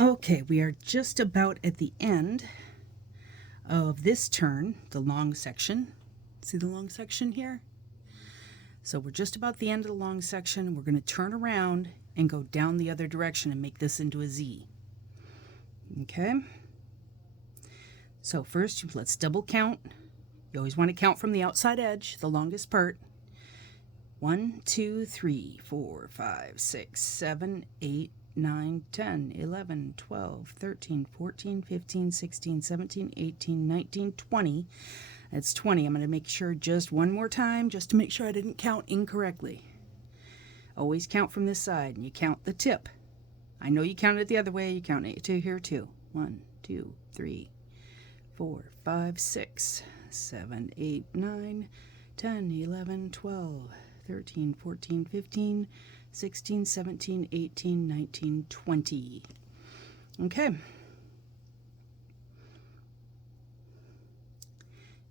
Okay, we are just about at the end of this turn, the long section. See the long section here? So we're just about the end of the long section. We're going to turn around and go down the other direction and make this into a Z. Okay? So first, let's double count. You always want to count from the outside edge, the longest part. 1, 2, 3, 4, 5, 6, 7, 8, 9, 10, 11, 12, 13, 14, 15, 16, 17, 18, 19, 20. That's 20. I'm going to make sure just one more time just to make sure I didn't count incorrectly. Always count from this side, and you count the tip. I know you count it the other way. You count it to here too. 1, 2, 3, 4, 5, 6, 7, 8, 9, 10, 11, 12, 13, 14, 15, 16, 17, 18, 19, 20. Okay. And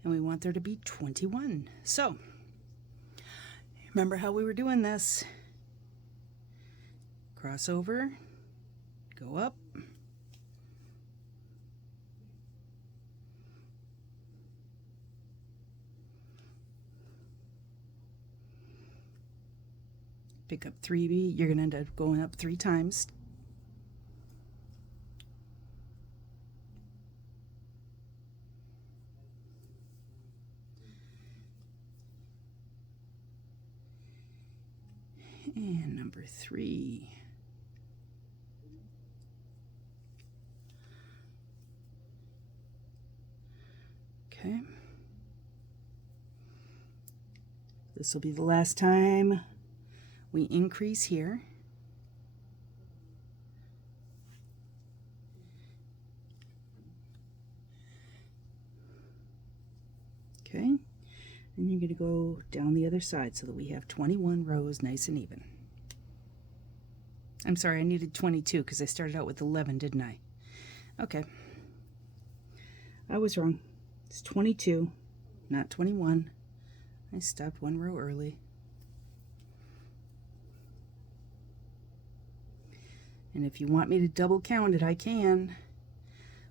we want there to be 21. So, remember how we were doing this. Cross over, go up, pick up 3B. You're going to end up going up 3 times. And number 3. Okay. This will be the last time we increase here. Okay. And you're going to go down the other side so that we have 21 rows nice and even. I'm sorry, I needed 22 because I started out with 11, didn't I? Okay. I was wrong. It's 22, not 21. I stopped one row early. And if you want me to double count it, I can.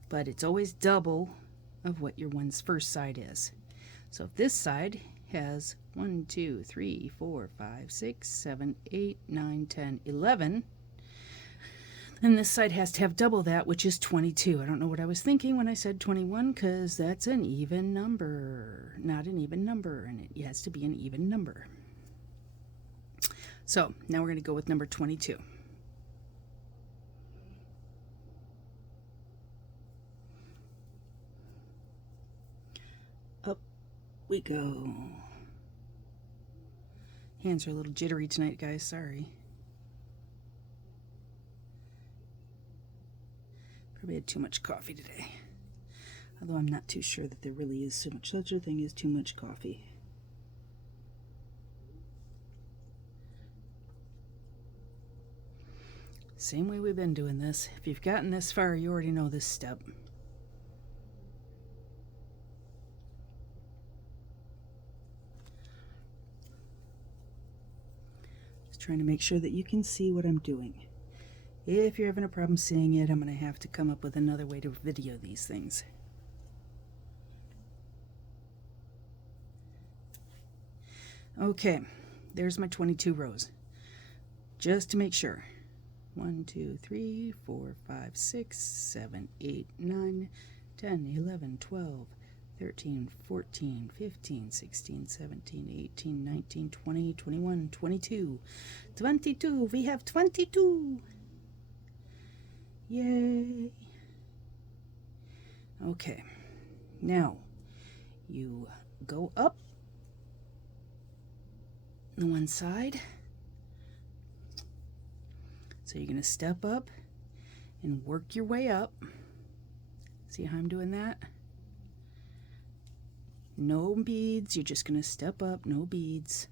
But it's always double of what your one's first side is. So if this side has 1, 2, 3, 4, 5, 6, 7, 8, 9, 10, 11, then this side has to have double that, which is 22. I don't know what I was thinking when I said 21, because that's an even number, not an even number, and it has to be an even number. So now we're going to go with number 22. Up we go. Hands are a little jittery tonight, guys. Sorry. Probably had too much coffee today. Although I'm not too sure that there really is so much such a thing as too much coffee. Same way we've been doing this. If you've gotten this far, you already know this step. Just trying to make sure that you can see what I'm doing. If you're having a problem seeing it, I'm going to have to come up with another way to video these things. Okay, there's my 22 rows. Just to make sure. 1, 2, 3, 4, 5, 6, 7, 8, 9, 10, 11, 12, 13, 14, 15, 16, 17, 18, 19, 20, 21, 22. 22. We have 22. Yay. Okay. Now, you go up on one side. So you're going to step up and work your way up. See how I'm doing that? No beads. You're just going to step up, no beads.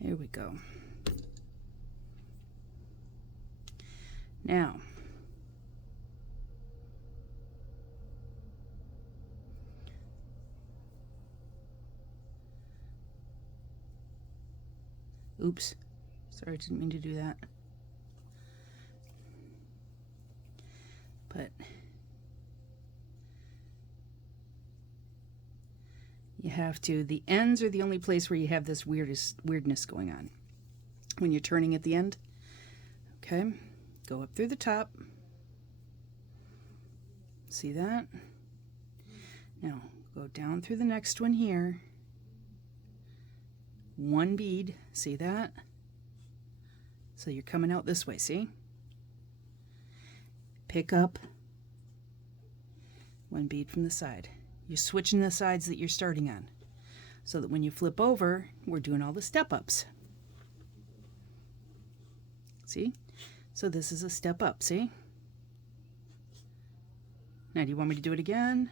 There we go. Now, Oops. Sorry, I didn't mean to do that. But you have to, the ends are the only place where you have this weirdness going on. When you're turning at the end, okay, go up through the top. See that? Now go down through the next one here. One bead, see that? So you're coming out this way, see? Pick up one bead from the side. You're switching the sides that you're starting on, so that when you flip over, we're doing all the step ups. See? So this is a step up, see? Now, do you want me to do it again?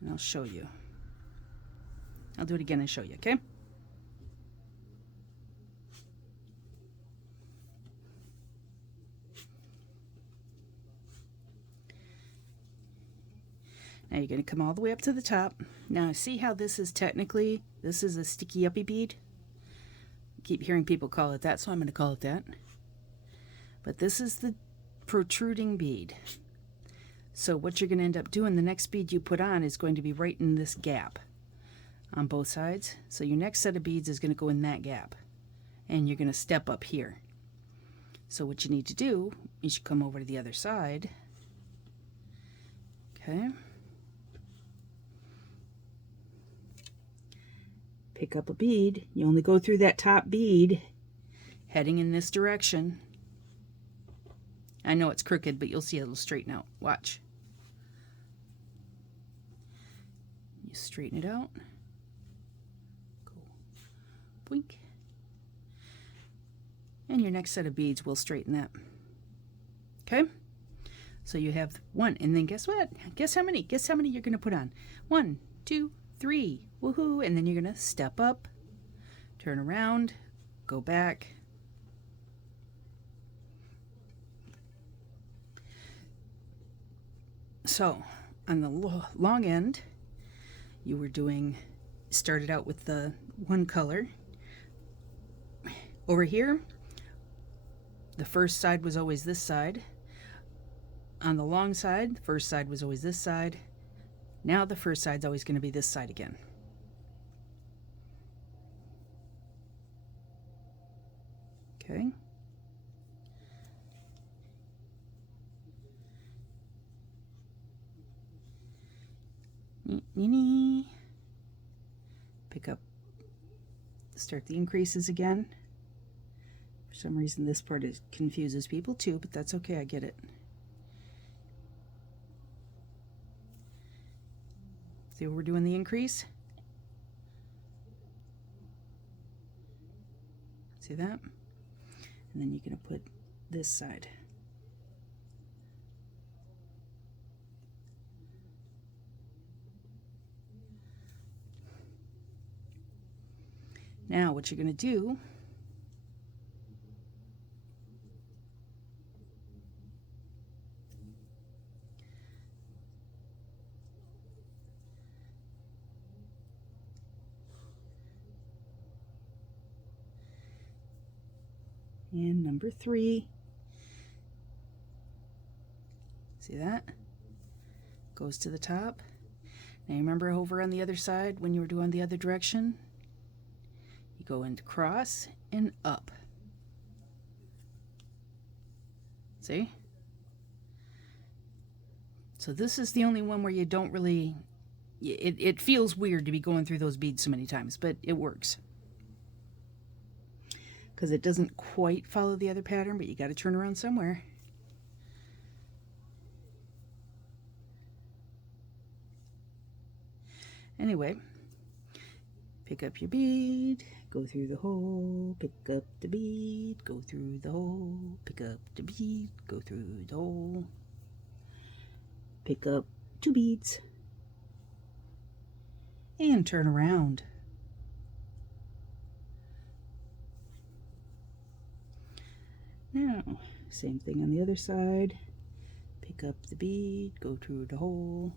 And I'll show you. I'll do it again and show you, okay? Now you're going to come all the way up to the top. Now see how this is technically, this is a sticky uppy bead? I keep hearing people call it that, so I'm going to call it that. But this is the protruding bead. So what you're going to end up doing, the next bead you put on is going to be right in this gap on both sides. So your next set of beads is going to go in that gap. And you're going to step up here. So what you need to do is you come over to the other side. Okay. Pick up a bead. You only go through that top bead heading in this direction. I know it's crooked, but you'll see it'll straighten out. Watch. You straighten it out. Go boink. And your next set of beads will straighten that. Okay? So you have one, and then guess what? Guess how many? Guess how many you're going to put on? 1, 2, 3. Woohoo! And then you're going to step up, turn around, go back. So on the long end, you were doing, started out with the one color. Over here, the first side was always this side. On the long side, the first side was always this side. Now the first side's always going to be this side again. Okay. Pick up, start the increases again. For some reason this part confuses people too, but that's okay, I get it. See where we're doing the increase? See that? And then you're going to put this side. Now what you're going to do, and number 3, see that? Goes to the top. Now remember over on the other side when you were doing the other direction? You go into cross and up. See? So this is the only one where you don't really, it feels weird to be going through those beads so many times, but it works. Because it doesn't quite follow the other pattern, but you got to turn around somewhere. Anyway, pick up your bead, go through the hole, pick up the bead, go through the hole, pick up the bead, go through the hole, pick up 2 beads, and turn around. Now, same thing on the other side. Pick up the bead, go through the hole,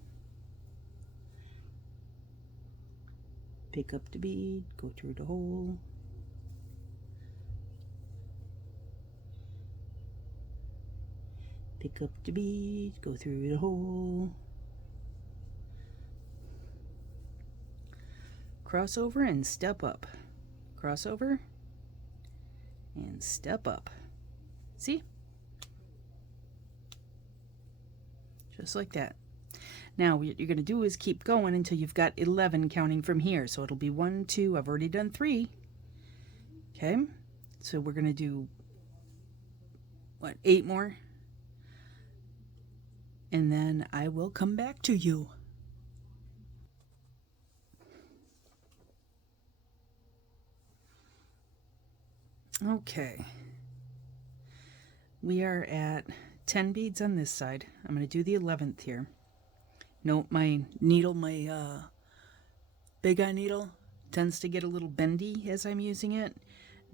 pick up the bead, go through the hole, Pick up the bead, go through the hole. Cross over and step up. Cross over and step up. See? Just like that. Now what you're going to do is keep going until you've got 11 counting from here. So it'll be 1, 2, I've already done 3. Okay, so we're going to do, what, 8 more? And then I will come back to you. Okay, we are at 10 beads on this side. I'm going to do the 11th here. Note my needle, my big eye needle tends to get a little bendy as I'm using it.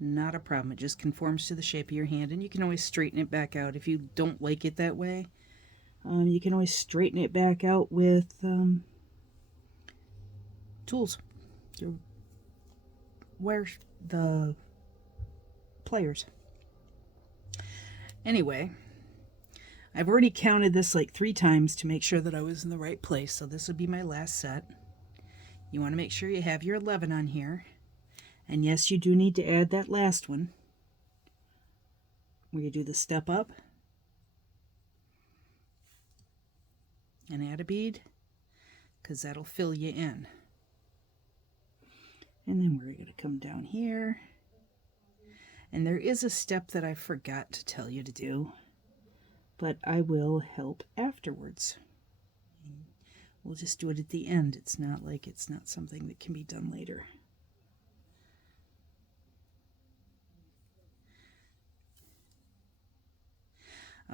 Not a problem. It just conforms to the shape of your hand, and you can always straighten it back out if you don't like it that way. You can always straighten it back out with tools. Your the pliers. Anyway, I've already counted this like 3 times to make sure that I was in the right place, so this would be my last set. You want to make sure you have your 11 on here. And yes, you do need to add that last one, where you do the step up and add a bead, because that'll fill you in. And then we're going to come down here. And there is a step that I forgot to tell you to do, but I will help afterwards. We'll just do it at the end. It's not something that can be done later.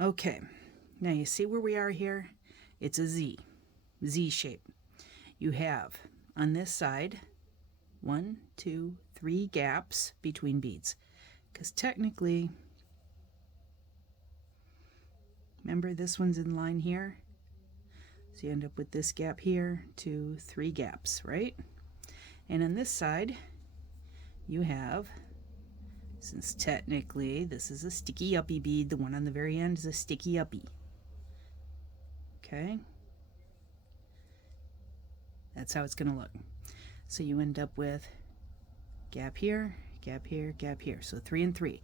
Okay, now you see where we are here? It's a Z shape. You have on this side 1, 2, 3 gaps between beads. Because technically, remember this one's in line here? So you end up with this gap here, 2, 3 gaps, right? And on this side, you have, since technically this is a sticky uppy bead, the one on the very end is a sticky uppy. Okay? That's how it's going to look. So you end up with gap here, gap here, gap here. So 3 and 3.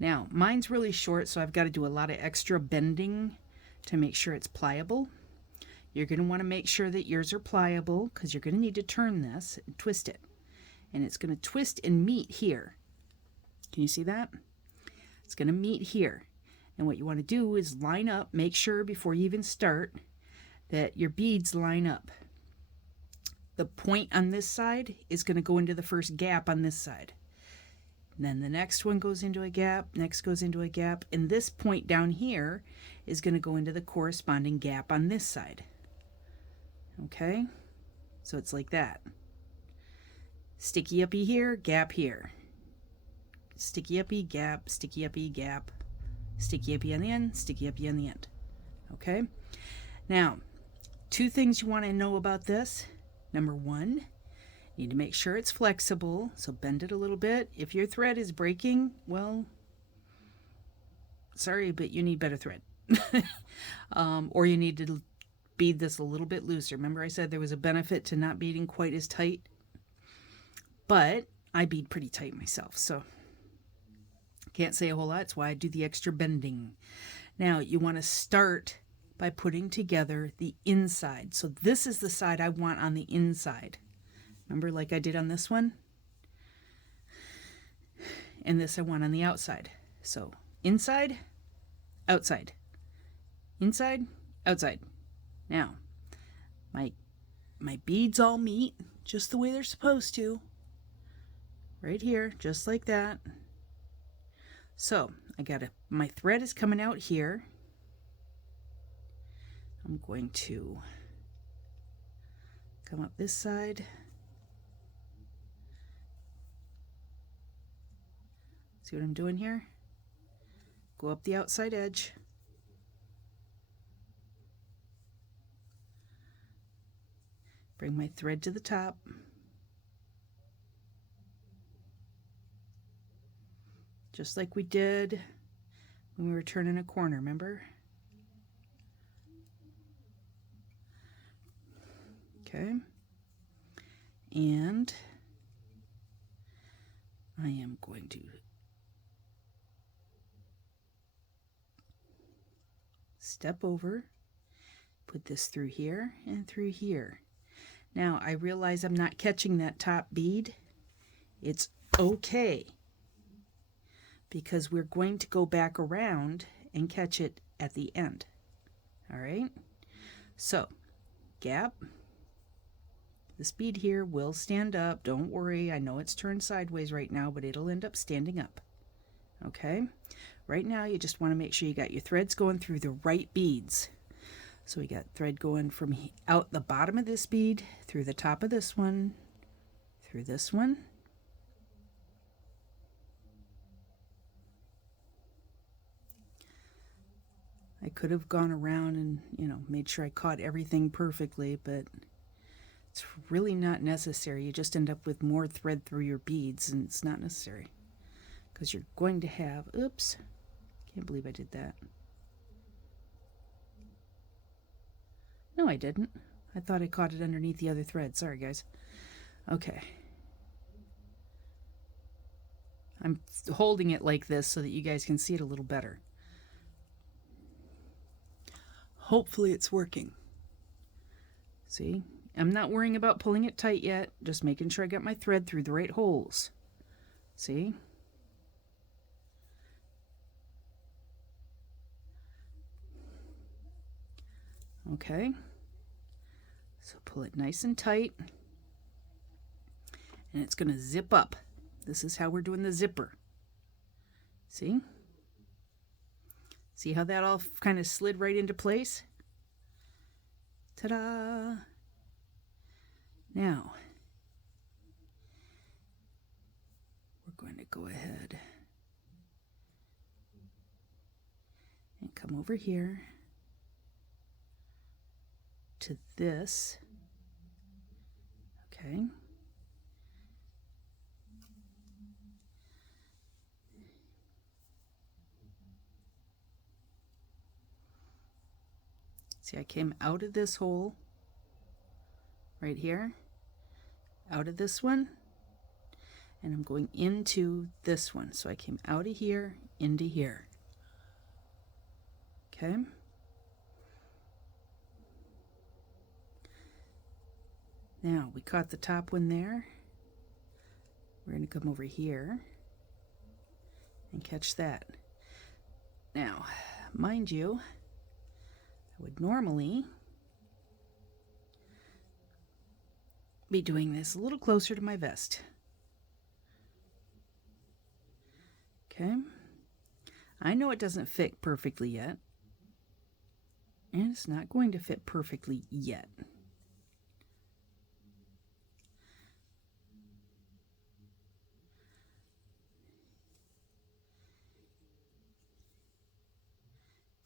Now, mine's really short, so I've got to do a lot of extra bending to make sure it's pliable. You're going to want to make sure that yours are pliable, because you're going to need to turn this and twist it. And it's going to twist and meet here. Can you see that? It's going to meet here. And what you want to do is line up, make sure before you even start that your beads line up. The point on this side is going to go into the first gap on this side. And then the next one goes into a gap, next goes into a gap, and this point down here is going to go into the corresponding gap on this side. Okay? So it's like that. Sticky uppy here, gap here. Sticky uppy, gap, sticky uppy, gap, sticky uppy on the end, sticky uppy on the end. Okay? Now, 2 things you want to know about this. Number 1, you need to make sure it's flexible, so bend it a little bit. If your thread is breaking, well, sorry, but you need better thread. Or you need to bead this a little bit looser. Remember I said there was a benefit to not beading quite as tight? But I bead pretty tight myself, so can't say a whole lot. That's why I do the extra bending. Now, you want to start by putting together the inside. So this is the side I want on the inside. Remember, like I did on this one? And this I want on the outside. So inside, outside. Inside, outside. Now, my beads all meet just the way they're supposed to. Right here, just like that. So, my thread is coming out here. I'm going to come up this side. See what I'm doing here? Go up the outside edge. Bring my thread to the top. Just like we did when we were turning a corner, remember? Okay. And I am going to step over, put this through here and through here. Now I realize I'm not catching that top bead. It's okay, because we're going to go back around and catch it at the end. All right, so gap. This bead here will stand up. Don't worry. I know it's turned sideways right now, but it'll end up standing up. Okay? Right now, you just want to make sure you got your threads going through the right beads. So we got thread going from out the bottom of this bead, through the top of this one, through this one. I could have gone around and, made sure I caught everything perfectly, but it's really not necessary. You just end up with more thread through your beads, and it's not necessary because you're going to have, oops, can't believe I did that. No, I didn't. I thought I caught it underneath the other thread. Sorry, guys. Okay. I'm holding it like this so that you guys can see it a little better. Hopefully it's working. See? I'm not worrying about pulling it tight yet, just making sure I got my thread through the right holes. See? Okay. So pull it nice and tight. And it's going to zip up. This is how we're doing the zipper. See? See how that all kind of slid right into place? Ta-da! Now, we're going to go ahead and come over here to this. Okay. See, I came out of this hole right here, out of this one, and I'm going into this one. So I came out of here into here. Okay. Now we caught the top one there. We're going to come over here and catch that. Now, mind you, I would normally be doing this a little closer to my vest. Okay. I know it doesn't fit perfectly yet, and it's not going to fit perfectly yet.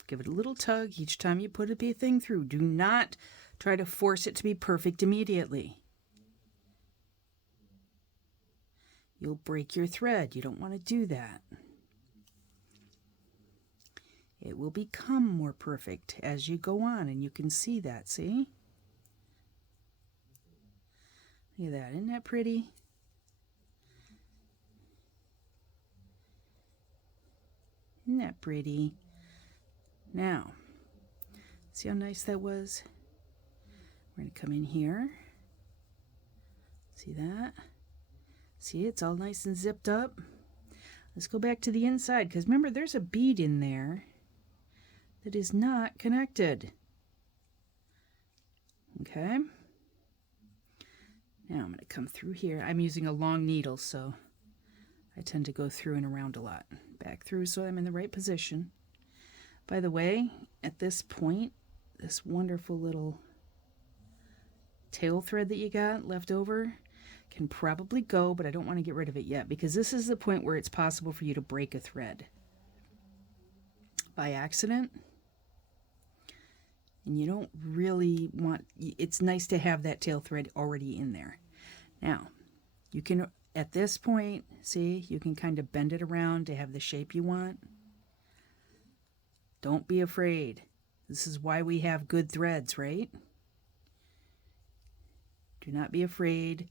Give it a little tug each time you put a thing through. Do not try to force it to be perfect immediately. You'll break your thread. You don't want to do that. It will become more perfect as you go on, and you can see that, see? Look at that. Isn't that pretty? Isn't that pretty? Now, see how nice that was? We're going to come in here. See that? See, it's all nice and zipped up. Let's go back to the inside, because remember, there's a bead in there that is not connected. Okay. Now I'm going to come through here. I'm using a long needle, so I tend to go through and around a lot. Back through so I'm in the right position. By the way, at this point, this wonderful little tail thread that you got left over can probably go, but I don't want to get rid of it yet, because this is the point where it's possible for you to break a thread by accident. And you don't really want, it's nice to have that tail thread already in there. Now, you can, at this point, see, you can kind of bend it around to have the shape you want. Don't be afraid. This is why we have good threads, right? Do not be afraid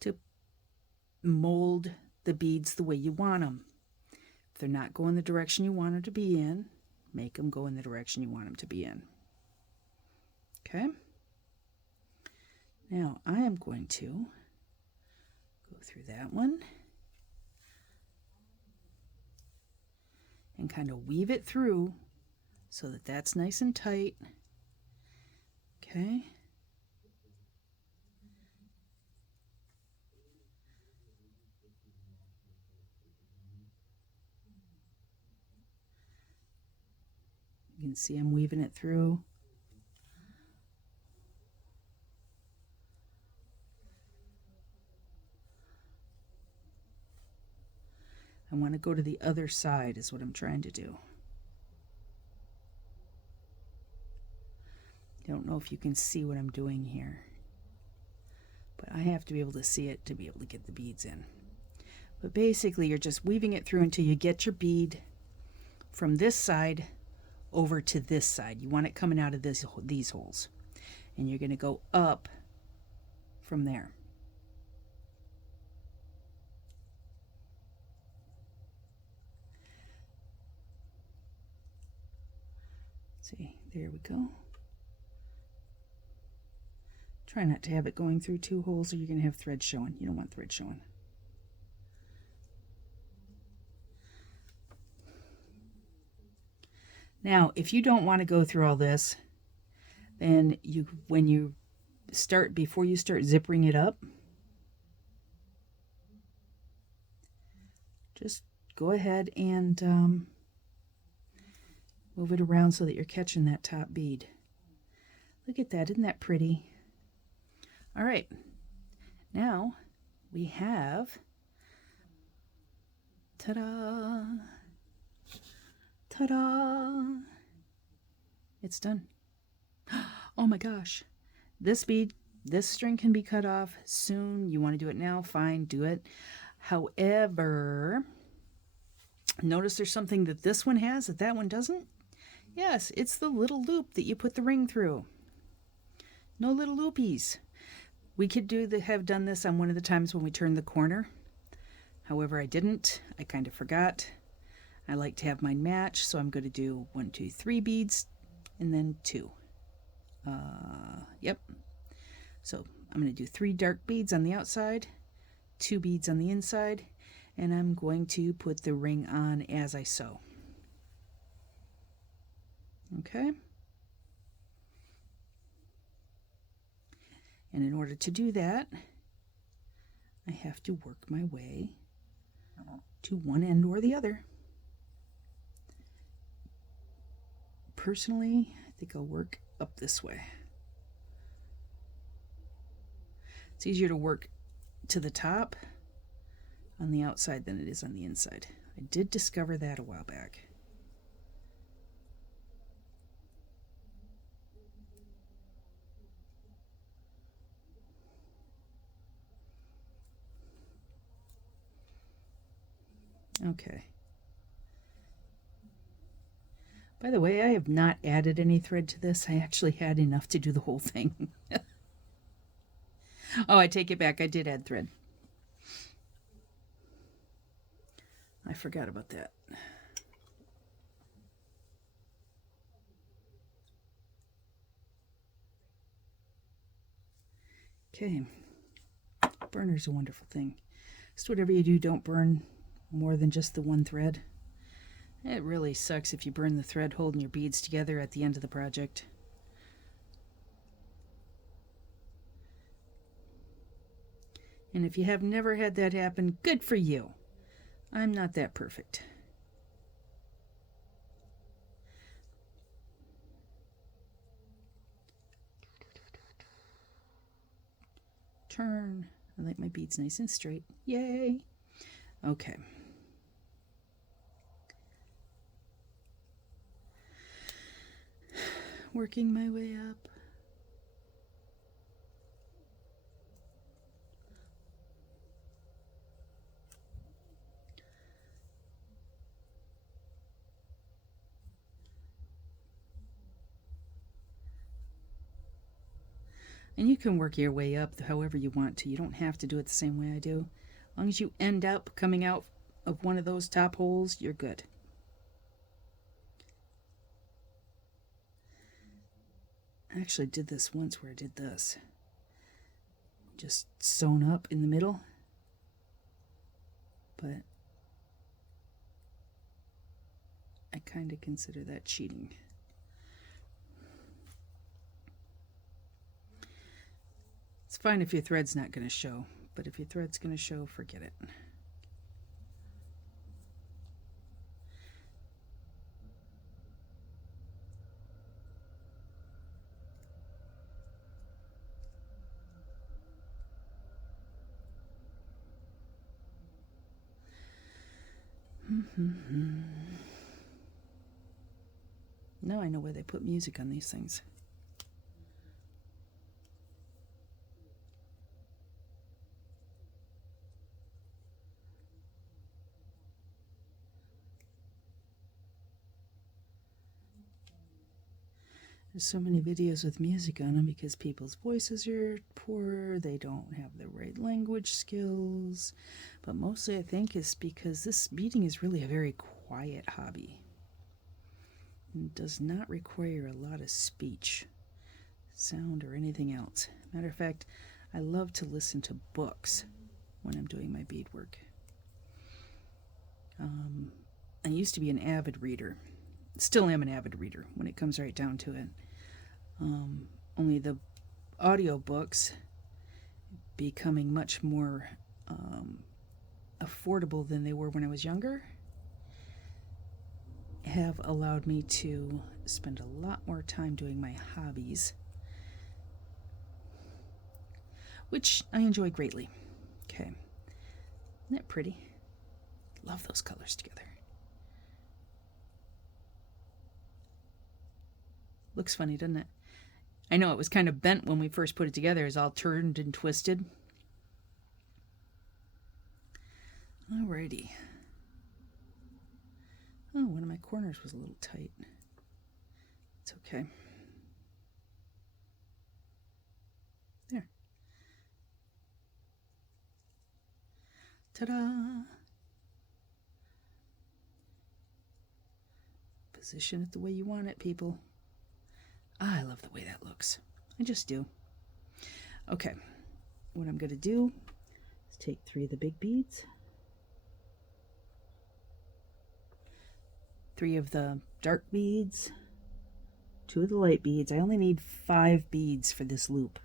to mold the beads the way you want them. If they're not going the direction you want them to be in, make them go in the direction you want them to be in. Okay? Now I am going to go through that one and kind of weave it through so that that's nice and tight. Okay? You can see I'm weaving it through. I want to go to the other side is what I'm trying to do. I don't know if you can see what I'm doing here, but I have to be able to see it to be able to get the beads in. But basically you're just weaving it through until you get your bead from this side over to this side. You want it coming out of these holes, and you're going to go up from there. See, there we go. Try not to have it going through two holes or you're going to have thread showing. You don't want thread showing. Now, if you don't want to go through all this, then before you start zippering it up, just go ahead and move it around so that you're catching that top bead. Look at that, isn't that pretty? All right, now we have, ta-da, ta-da, it's done. Oh my gosh, this string can be cut off soon. You want to do it now, fine, do it. However, notice there's something that this one has that that one doesn't. Yes, it's the little loop that you put the ring through. No little loopies. We could have done this on one of the times when we turned the corner. However, I didn't. I kind of forgot. I like to have mine match, so I'm going to do 1, 2, 3 beads and then 2. Yep. So I'm going to do 3 dark beads on the outside, 2 beads on the inside, and I'm going to put the ring on as I sew. Okay. And in order to do that, I have to work my way to one end or the other. Personally, I think I'll work up this way. It's easier to work to the top on the outside than it is on the inside. I did discover that a while back. Okay. By the way, I have not added any thread to this. I actually had enough to do the whole thing. Oh, I take it back. I did add thread. I forgot about that. Okay. Burner's a wonderful thing. Just whatever you do, don't burn more than just the one thread. It really sucks if you burn the thread holding your beads together at the end of the project. And if you have never had that happen, good for you. I'm not that perfect. Turn. I like my beads nice and straight. Yay! Okay. Working my way up. And you can work your way up however you want to. You don't have to do it the same way I do. As long as you end up coming out of one of those top holes, you're good. I actually did this once where I did this. Just sewn up in the middle. But I kind of consider that cheating. It's fine if your thread's not going to show, but if your thread's going to show, forget it. Now I know why they put music on these things. There's so many videos with music on them because people's voices are poor, they don't have the right language skills, but mostly I think it's because this beading is really a very quiet hobby. It does not require a lot of speech, sound, or anything else. Matter of fact, I love to listen to books when I'm doing my beadwork. I used to be an avid reader. Still am an avid reader when it comes right down to it. Only the audiobooks becoming much more affordable than they were when I was younger have allowed me to spend a lot more time doing my hobbies, which I enjoy greatly. Okay, isn't that pretty? Love those colors together. Looks funny, doesn't it? I know it was kind of bent when we first put it together. It's all turned and twisted. Alrighty. Oh, one of my corners was a little tight. It's okay. There. Ta-da! Position it the way you want it, people. I love the way that looks. I just do. Okay, what I'm going to do is take 3 of the big beads, 3 of the dark beads, 2 of the light beads. I only need 5 beads for this loop.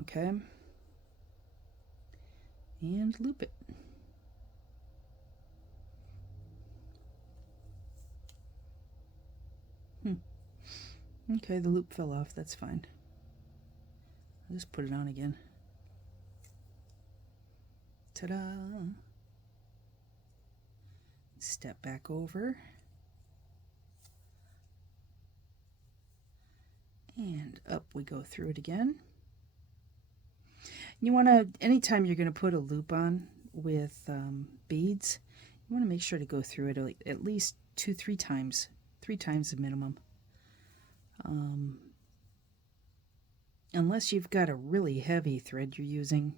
Okay, and loop it. Okay, the loop fell off. That's fine. I'll just put it on again. Ta-da! Step back over. And up we go through it again. You want to, anytime you're going to put a loop on with beads, you want to make sure to go through it at least 2-3 times. 3 times the minimum. Unless you've got a really heavy thread you're using.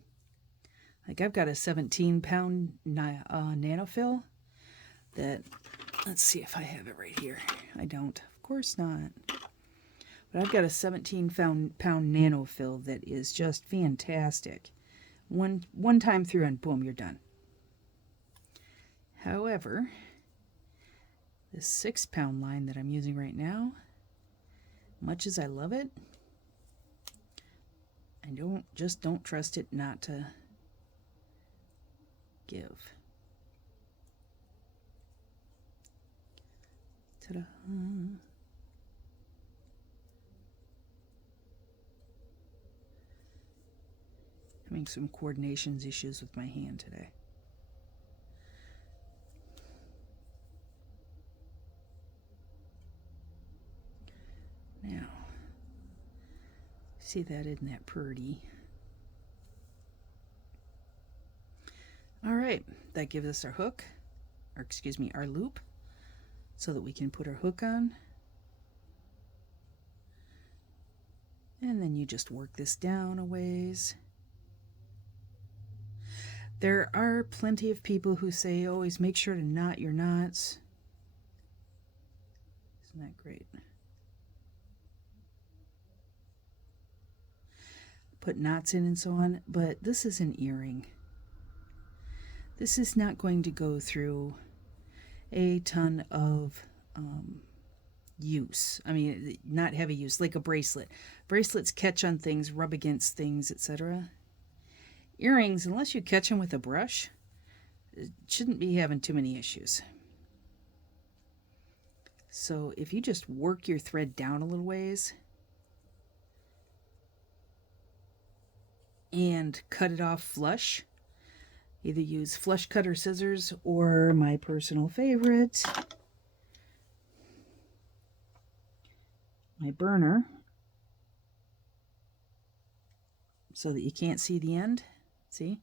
Like I've got a 17-pound nanofill that, let's see if I have it right here. I don't, of course not. But I've got a 17-pound nanofill that is just fantastic. One time through and boom, you're done. However, the 6-pound line that I'm using right now, much as I love it, I don't trust it not to give. Ta-da! Having some coordination issues with my hand today. Now, see that, isn't that pretty? All right, that gives us our hook, or excuse me, our loop, so that we can put our hook on. And then you just work this down a ways. There are plenty of people who say always make sure to knot your knots. Isn't that great? Put knots in and so on, but this is an earring. This is not going to go through a ton of use. I mean, not heavy use, like a bracelet. Bracelets catch on things, rub against things, etc. Earrings, unless you catch them with a brush, shouldn't be having too many issues. So if you just work your thread down a little ways and cut it off flush, either use flush cutter scissors or my personal favorite, my burner, so that you can't see the end. See?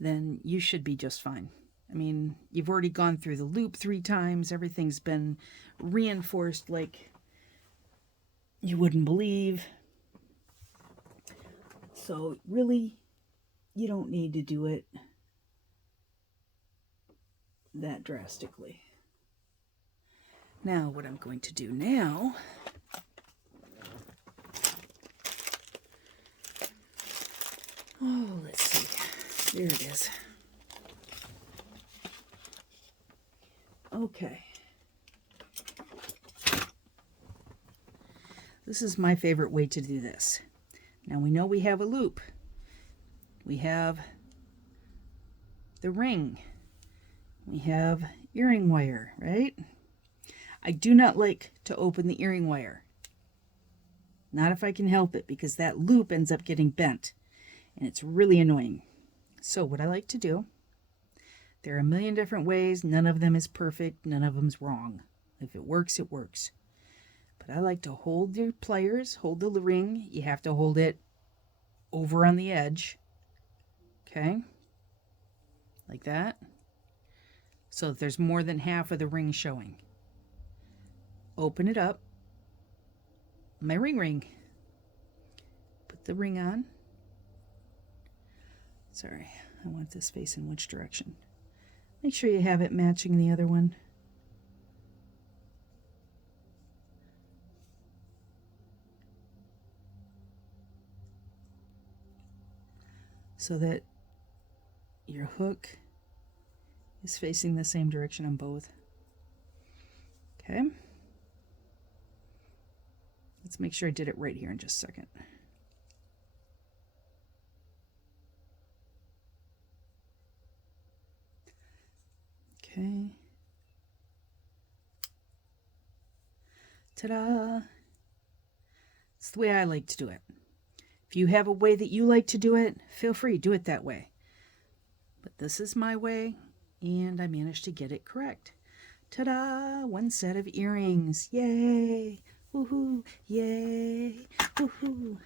Then you should be just fine. I mean, you've already gone through the loop 3 times. Everything's been reinforced like you wouldn't believe. So really, you don't need to do it that drastically. Now, what I'm going to do now, oh, let's see. There it is. Okay. This is my favorite way to do this. Now we know we have a loop. We have the ring. We have earring wire, right? I do not like to open the earring wire. Not if I can help it, because that loop ends up getting bent. And it's really annoying. So what I like to do, there are a million different ways. None of them is perfect. None of them's wrong. If it works, it works. But I like to hold your pliers, hold the ring. You have to hold it over on the edge. Okay? Like that. So if there's more than half of the ring showing. Open it up. My ring. Put the ring on. Sorry, I want this facing which direction? Make sure you have it matching the other one. So that your hook is facing the same direction on both. Okay. Let's make sure I did it right here in just a second. Okay. Ta-da! It's the way I like to do it. If you have a way that you like to do it, feel free, do it that way. But this is my way, and I managed to get it correct. Ta-da! 1 set of earrings. Yay! Woohoo! Yay! Woohoo!